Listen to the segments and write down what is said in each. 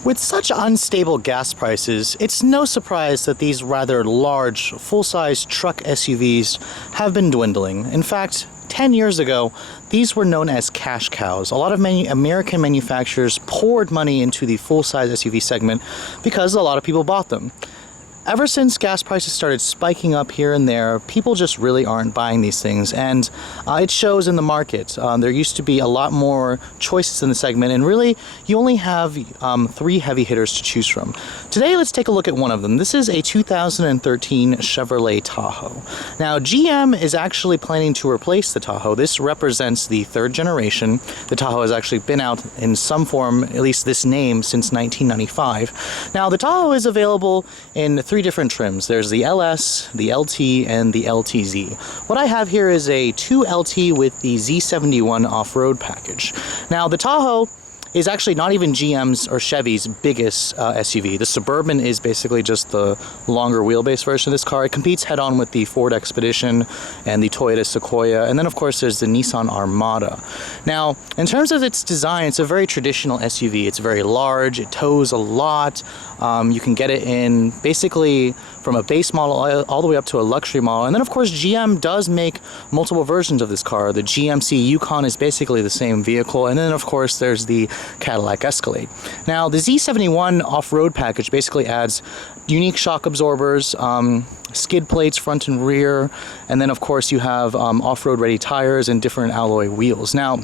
With such unstable gas prices, it's no surprise that these rather large, full-size truck SUVs have been dwindling. In fact, 10 years ago, these were known as cash cows. A lot of American manufacturers poured money into the full-size SUV segment because a lot of people bought them. Ever since gas prices started spiking up here and there, people just really aren't buying these things, and it shows in the market. There used to be a lot more choices in the segment, and really, you only have 3 heavy hitters to choose from. Today, let's take a look at one of them. This is a 2013 Chevrolet Tahoe. Now, GM is actually planning to replace the Tahoe. This represents the 3rd generation. The Tahoe has actually been out in some form, at least this name, since 1995. Now, the Tahoe is available in 3 different trims. There's the LS, the LT, and the LTZ. What I have here is a 2LT with the Z71 off-road package. Now, the Tahoe is actually not even GM's or Chevy's biggest SUV. The Suburban is basically just the longer wheelbase version of this car. It competes head-on with the Ford Expedition and the Toyota Sequoia, and then of course there's the Nissan Armada. Now, in terms of its design, it's a very traditional SUV. It's very large, it tows a lot. You can get it in basically from a base model all the way up to a luxury model. And then of course GM does make multiple versions of this car. The GMC Yukon is basically the same vehicle, and then of course there's the Cadillac Escalade. Now, the Z71 off-road package basically adds unique shock absorbers, skid plates front and rear, and then of course you have off-road ready tires and different alloy wheels. Now,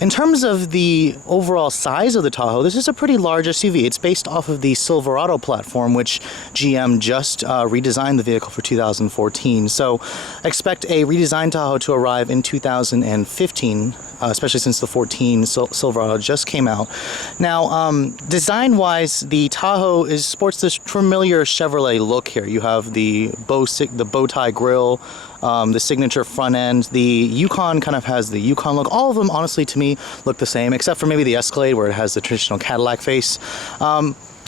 in terms of the overall size of the Tahoe, this is a pretty large SUV. It's based off of the Silverado platform, which GM just redesigned the vehicle for 2014. So expect a redesigned Tahoe to arrive in 2015, especially since the 14 Silverado just came out. Now, design-wise, the Tahoe sports this familiar Chevrolet look here. You have the bow tie grille, the signature front end. The Yukon kind of has the Yukon look. All of them, honestly, to me, look the same, except for maybe the Escalade, where it has the traditional Cadillac face.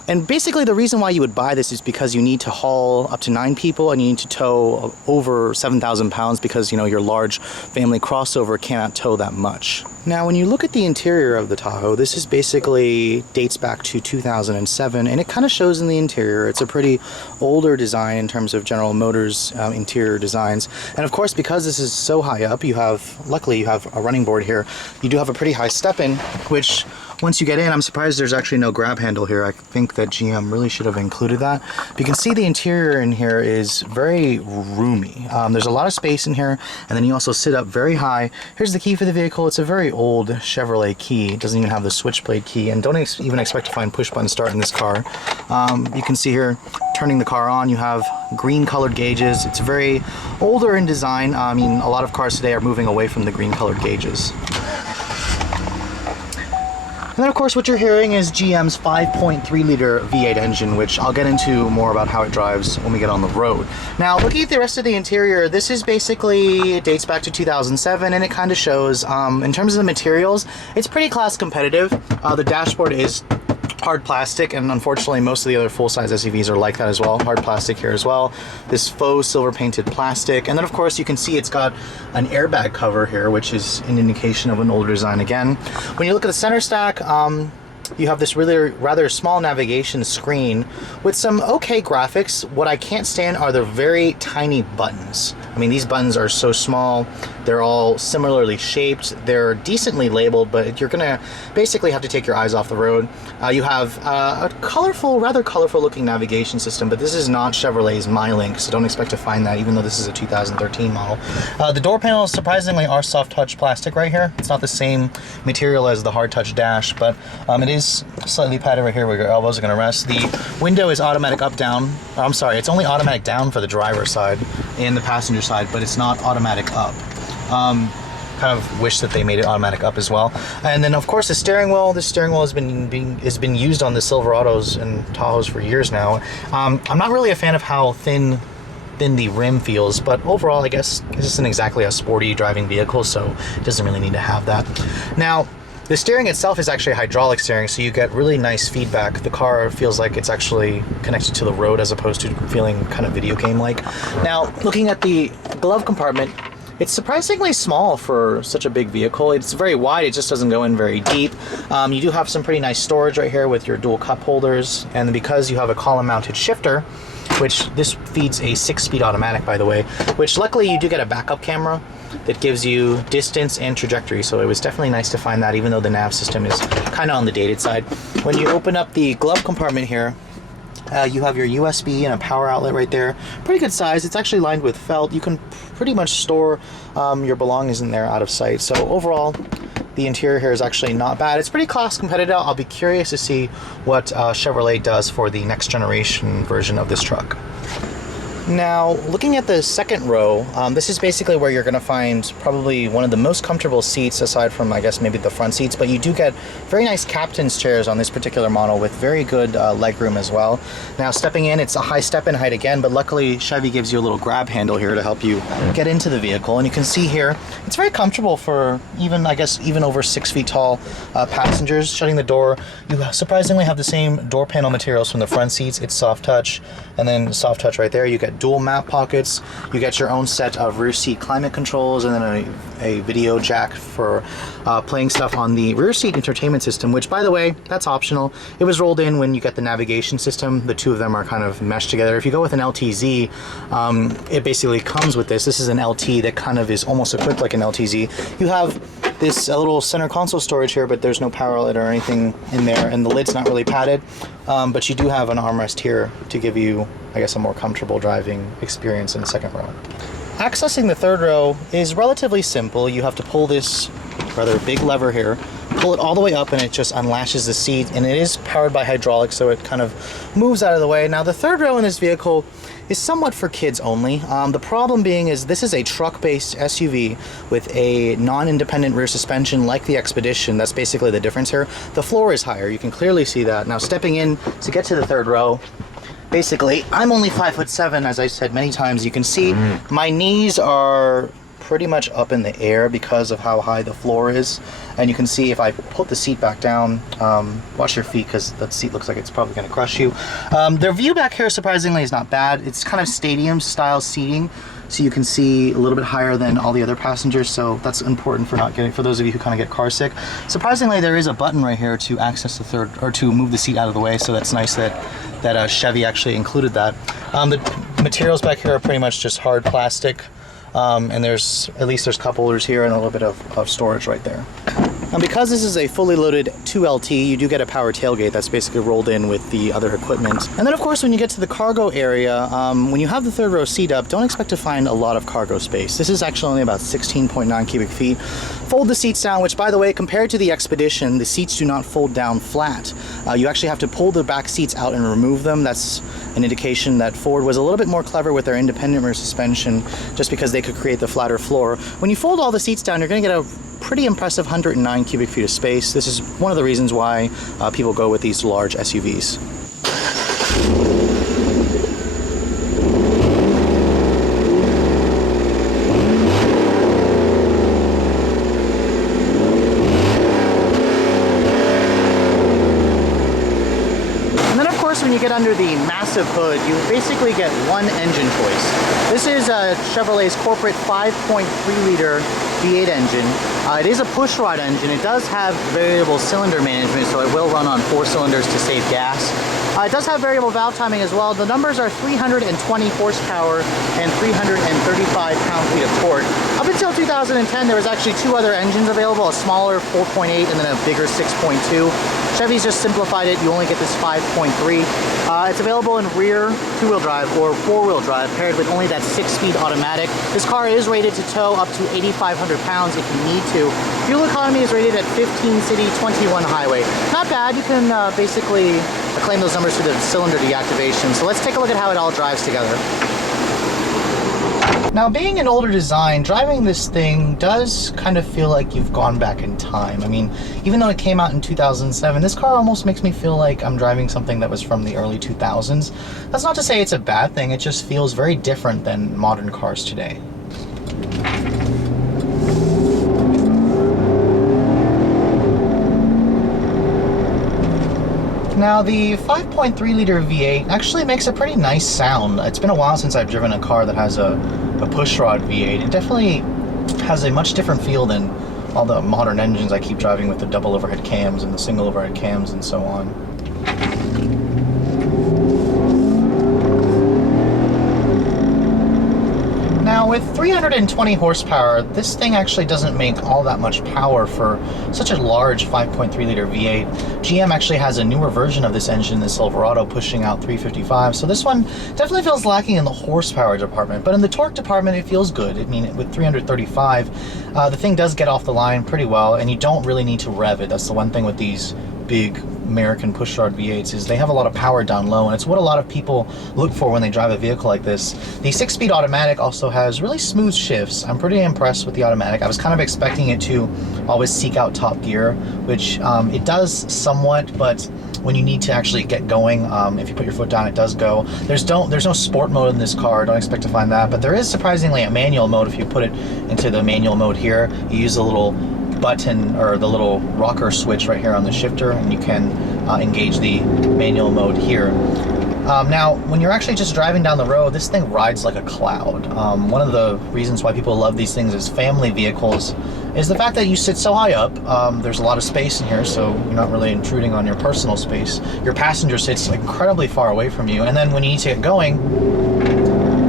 And basically the reason why you would buy this is because you need to haul up to 9 people and you need to tow over 7,000 pounds because, you know, your large family crossover cannot tow that much. Now, when you look at the interior of the Tahoe, this is basically dates back to 2007, and it kind of shows in the interior. It's a pretty older design in terms of General Motors interior designs. And of course, because this is so high up, luckily you have a running board here. You do have a pretty high step-in, which once you get in, I'm surprised there's actually no grab handle here. I think that GM really should have included that. But you can see the interior in here is very roomy. There's a lot of space in here, and then you also sit up very high. Here's the key for the vehicle. It's a very old Chevrolet key. It doesn't even have the switchblade key, and don't even expect to find push-button start in this car. You can see here, turning the car on, you have green colored gauges. It's very older in design. I mean, a lot of cars today are moving away from the green colored gauges. And then of course what you're hearing is GM's 5.3 liter V8 engine, which I'll get into more about how it drives when we get on the road. Now, looking at the rest of the interior, this is basically, it dates back to 2007, and it kind of shows, in terms of the materials, it's pretty class competitive. The dashboard is hard plastic, and unfortunately most of the other full-size SUVs are like that as well. Hard plastic here as well. This faux silver painted plastic, and then of course you can see it's got an airbag cover here, which is an indication of an older design again. When you look at the center stack, you have this really rather small navigation screen with some okay graphics. What I can't stand are the very tiny buttons. I mean, these buttons are so small. They're all similarly shaped. They're decently labeled, but you're gonna basically have to take your eyes off the road. You have a rather colorful looking navigation system, but this is not Chevrolet's MyLink, so don't expect to find that, even though this is a 2013 model. The door panels, surprisingly, are soft touch plastic right here. It's not the same material as the hard touch dash, but it is slightly padded right here where your elbows are gonna rest. The window is automatic up, down. I'm sorry, it's only automatic down for the driver's side and the passenger side, but it's not automatic up. Kind of wish that they made it automatic up as well. And then of course the steering wheel. The steering wheel has been used on the Silverados and Tahoes for years now. I'm not really a fan of how thin the rim feels, but overall I guess this isn't exactly a sporty driving vehicle, so it doesn't really need to have that. Now, the steering itself is actually hydraulic steering, so you get really nice feedback. The car feels like it's actually connected to the road as opposed to feeling kind of video game-like. Now, looking at the glove compartment, It's surprisingly small for such a big vehicle. It's very wide, it just doesn't go in very deep. You do have some pretty nice storage right here with your dual cup holders, and because you have a column mounted shifter, which this feeds a 6-speed automatic, by the way, which luckily you do get a backup camera that gives you distance and trajectory, so it was definitely nice to find that, even though the nav system is kind of on the dated side. When you open up the glove compartment here, you have your USB and a power outlet right there. Pretty good size. It's actually lined with felt. You can pretty much store your belongings in there out of sight. So overall, the interior here is actually not bad. It's pretty cost competitive. I'll be curious to see what Chevrolet does for the next generation version of this truck. Now, looking at the second row, this is basically where you're going to find probably one of the most comfortable seats, aside from, I guess, maybe the front seats, but you do get very nice captain's chairs on this particular model with very good legroom as well. Now, stepping in, it's a high step-in height again, but luckily Chevy gives you a little grab handle here to help you get into the vehicle. And you can see here, it's very comfortable for even, I guess, even over 6 feet tall passengers. Shutting the door, you surprisingly have the same door panel materials from the front seats. It's soft touch, and then soft touch right there. You get dual map pockets, you get your own set of rear seat climate controls, and then a video jack for playing stuff on the rear seat entertainment system, which, by the way, that's optional. It was rolled in when you get the navigation system. The two of them are kind of meshed together. If you go with an LTZ, it basically comes with this. This is an LT that kind of is almost equipped like an LTZ. You have this little center console storage here, but there's no power outlet or anything in there, and the lid's not really padded, but you do have an armrest here to give you, I guess, a more comfortable driving experience in the second row. Accessing the third row is relatively simple. You have to pull this rather big lever here, pull it all the way up, and it just unlashes the seat, and it is powered by hydraulics, so it kind of moves out of the way. Now, the third row in this vehicle is somewhat for kids only. The problem being is this is a truck-based SUV with a non-independent rear suspension like the Expedition. That's basically the difference here. The floor is higher. You can clearly see that. Now, stepping in to get to the third row, basically, I'm only 5'7", as I said many times. You can see my knees are pretty much up in the air because of how high the floor is. And you can see if I put the seat back down, watch your feet because that seat looks like it's probably going to crush you. Their view back here, surprisingly, is not bad. It's kind of stadium style seating, so you can see a little bit higher than all the other passengers, so that's important for those of you who kind of get car sick. Surprisingly, there is a button right here to access the third, or to move the seat out of the way, so that's nice that Chevy actually included that. The materials back here are pretty much just hard plastic. And there's cup holders here and a little bit of storage right there. And because this is a fully loaded 2LT, you do get a power tailgate that's basically rolled in with the other equipment. And then, of course, when you get to the cargo area, when you have the third row seat up, don't expect to find a lot of cargo space. This is actually only about 16.9 cubic feet. Fold the seats down, which, by the way, compared to the Expedition, the seats do not fold down flat. You actually have to pull the back seats out and remove them. That's an indication that Ford was a little bit more clever with their independent rear suspension, just because they could create the flatter floor. When you fold all the seats down, you're going to get a pretty impressive 109 cubic feet of space. This is one of the reasons why people go with these large SUVs. When you get under the massive hood, you basically get one engine choice. This is Chevrolet's corporate 5.3-liter V8 engine. It is a pushrod engine. It does have variable cylinder management, so it will run on 4 cylinders to save gas. It does have variable valve timing as well. The numbers are 320 horsepower and 335 pound-feet of torque. Up until 2010, there was actually 2 other engines available, a smaller 4.8 and then a bigger 6.2. Chevy's just simplified it. You only get this 5.3. It's available in rear 2-wheel drive or 4-wheel drive, paired with only that 6-speed automatic. This car is rated to tow up to 8,500 pounds if you need to. Fuel economy is rated at 15 city, 21 highway. Not bad. You can basically claim those numbers through the cylinder deactivation. So let's take a look at how it all drives together. Now, being an older design, driving this thing does kind of feel like you've gone back in time. I mean, even though it came out in 2007, this car almost makes me feel like I'm driving something that was from the early 2000s. That's not to say it's a bad thing, it just feels very different than modern cars today. Now, the 5.3-liter V8 actually makes a pretty nice sound. It's been a while since I've driven a car that has a pushrod V8. It definitely has a much different feel than all the modern engines I keep driving with the double overhead cams and the single overhead cams and so on. Now with 320 horsepower, this thing actually doesn't make all that much power for such a large 5.3 liter V8. GM actually has a newer version of this engine, the Silverado, pushing out 355. So this one definitely feels lacking in the horsepower department, but in the torque department, it feels good. I mean, with 335, the thing does get off the line pretty well, and you don't really need to rev it. That's the one thing with these big American pushrod V8s, is they have a lot of power down low, and it's what a lot of people look for when they drive a vehicle like this. The 6-speed automatic also has really smooth shifts. I'm pretty impressed with the automatic. I was kind of expecting it to always seek out top gear, which it does somewhat, but when you need to actually get going, if you put your foot down, it does go. There's no sport mode in this car. Don't expect to find that, but there is surprisingly a manual mode. If you put it into the manual mode here, you use a little button or the little rocker switch right here on the shifter, and you can engage the manual mode here. Now, when you're actually just driving down the road, this thing rides like a cloud. One of the reasons why people love these things as family vehicles is the fact that you sit so high up. There's a lot of space in here, so you're not really intruding on your personal space. Your passenger sits incredibly far away from you, and then when you need to get going,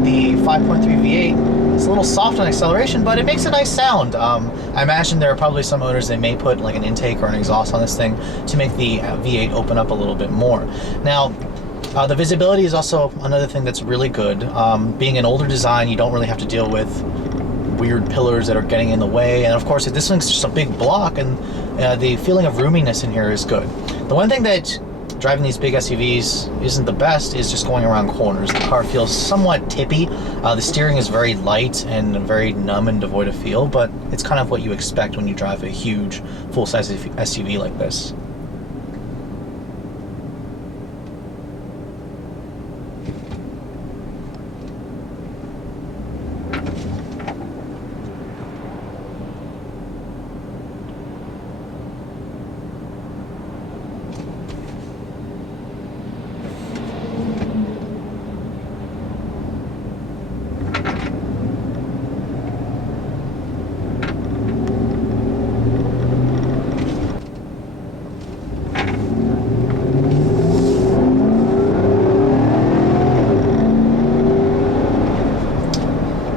the 5.3 V8 is a little soft on acceleration, but it makes a nice sound. I imagine there are probably some owners that may put like an intake or an exhaust on this thing to make the V8 open up a little bit more. Now, the visibility is also another thing that's really good. Being an older design, you don't really have to deal with weird pillars that are getting in the way, and of course, if this thing's just a big block, and the feeling of roominess in here is good. The one thing that driving these big SUVs isn't the best is just going around corners. The car feels somewhat tippy. The steering is very light and very numb and devoid of feel, but it's kind of what you expect when you drive a huge full-size SUV like this.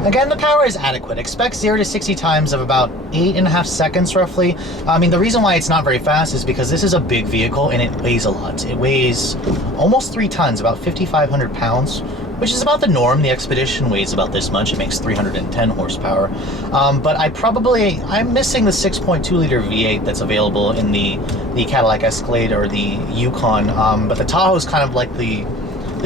Again, the power is adequate. Expect 0 to 60 times of about 8.5 seconds roughly. I mean, the reason why it's not very fast is because this is a big vehicle and it weighs a lot. It weighs almost 3 tons, about 5,500 pounds, which is about the norm. The Expedition weighs about this much. It makes 310 horsepower. But I'm missing the 6.2 liter V8 that's available in the Cadillac Escalade or the Yukon. But the Tahoe is kind of like the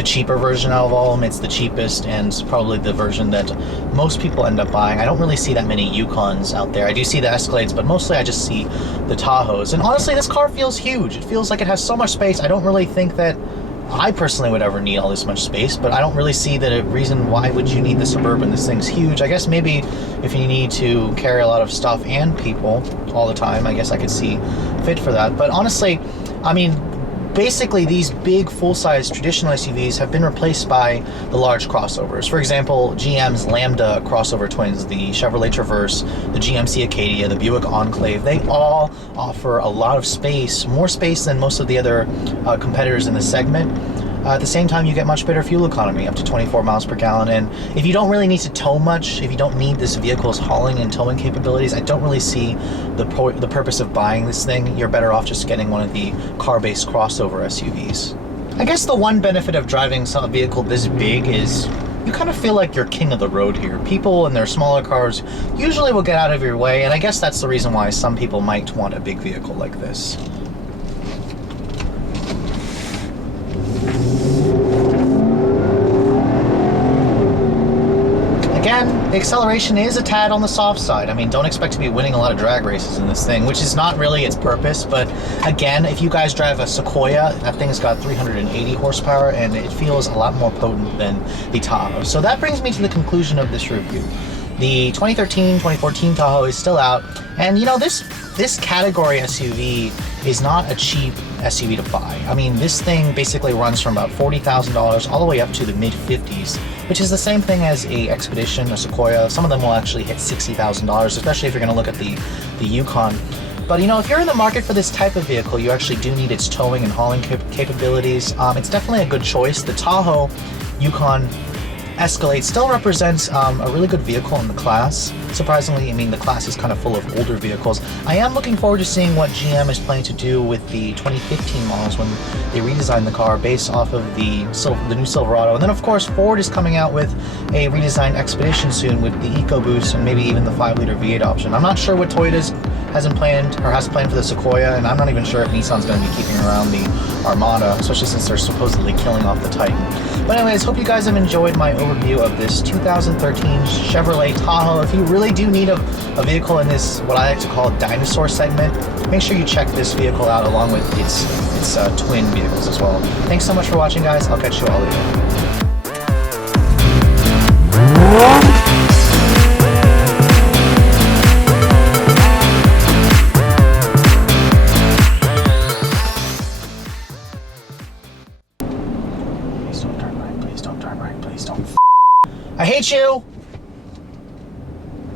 cheaper version out of all of them. It's the cheapest and probably the version that most people end up buying. I don't really see that many Yukons out there. I do see the Escalades, but mostly I just see the Tahoes. And honestly, this car feels huge. It feels like it has so much space. I don't really think that I personally would ever need all this much space, but I don't really see that a reason why would you need the Suburban. This thing's huge. I guess maybe if you need to carry a lot of stuff and people all the time, I guess I could see fit for that. But honestly, I mean, basically these big full-size traditional SUVs have been replaced by the large crossovers. For example, GM's Lambda crossover twins, the Chevrolet Traverse, the GMC Acadia, the Buick Enclave, they all offer a lot of space, more space than most of the other competitors in the segment. At the same time, you get much better fuel economy, up to 24 miles per gallon. And if you don't really need to tow much, if you don't need this vehicle's hauling and towing capabilities, I don't really see the purpose of buying this thing. You're better off just getting one of the car-based crossover SUVs. I guess the one benefit of driving a vehicle this big is you kind of feel like you're king of the road here. People in their smaller cars usually will get out of your way, and I guess that's the reason why some people might want a big vehicle like this. Again, the acceleration is a tad on the soft side. I mean, don't expect to be winning a lot of drag races in this thing, which is not really its purpose. But again, if you guys drive a Sequoia, that thing's got 380 horsepower and it feels a lot more potent than the Tahoe. So that brings me to the conclusion of this review. The 2013-2014 Tahoe is still out, and you know, this category SUV is not a cheap SUV to buy. I mean, this thing basically runs from about $40,000 all the way up to the mid-50s. which is the same thing as a Expedition, a Sequoia. Some of them will actually hit $60,000, especially if you're going to look at the Yukon. But you know, if you're in the market for this type of vehicle, you actually do need its towing and hauling capabilities. It's definitely a good choice. The Tahoe Yukon Escalade still represents a really good vehicle in the class. Surprisingly, I mean, the class is kind of full of older vehicles. I am looking forward to seeing what GM is planning to do with the 2015 models when they redesign the car based off of the new Silverado. And then, of course, Ford is coming out with a redesigned Expedition soon with the EcoBoost and maybe even the 5-liter V8 option. I'm not sure what Toyota's has planned for the Sequoia, and I'm not even sure if Nissan's going to be keeping around the Armada, especially since they're supposedly killing off the Titan. But anyways, hope you guys have enjoyed my overview of this 2013 Chevrolet Tahoe. If you really do need a vehicle in this, what I like to call dinosaur segment, make sure you check this vehicle out along with its twin vehicles as well. Thanks so much for watching, guys. I'll catch you all later. Please don't turn right, please don't. I hate you!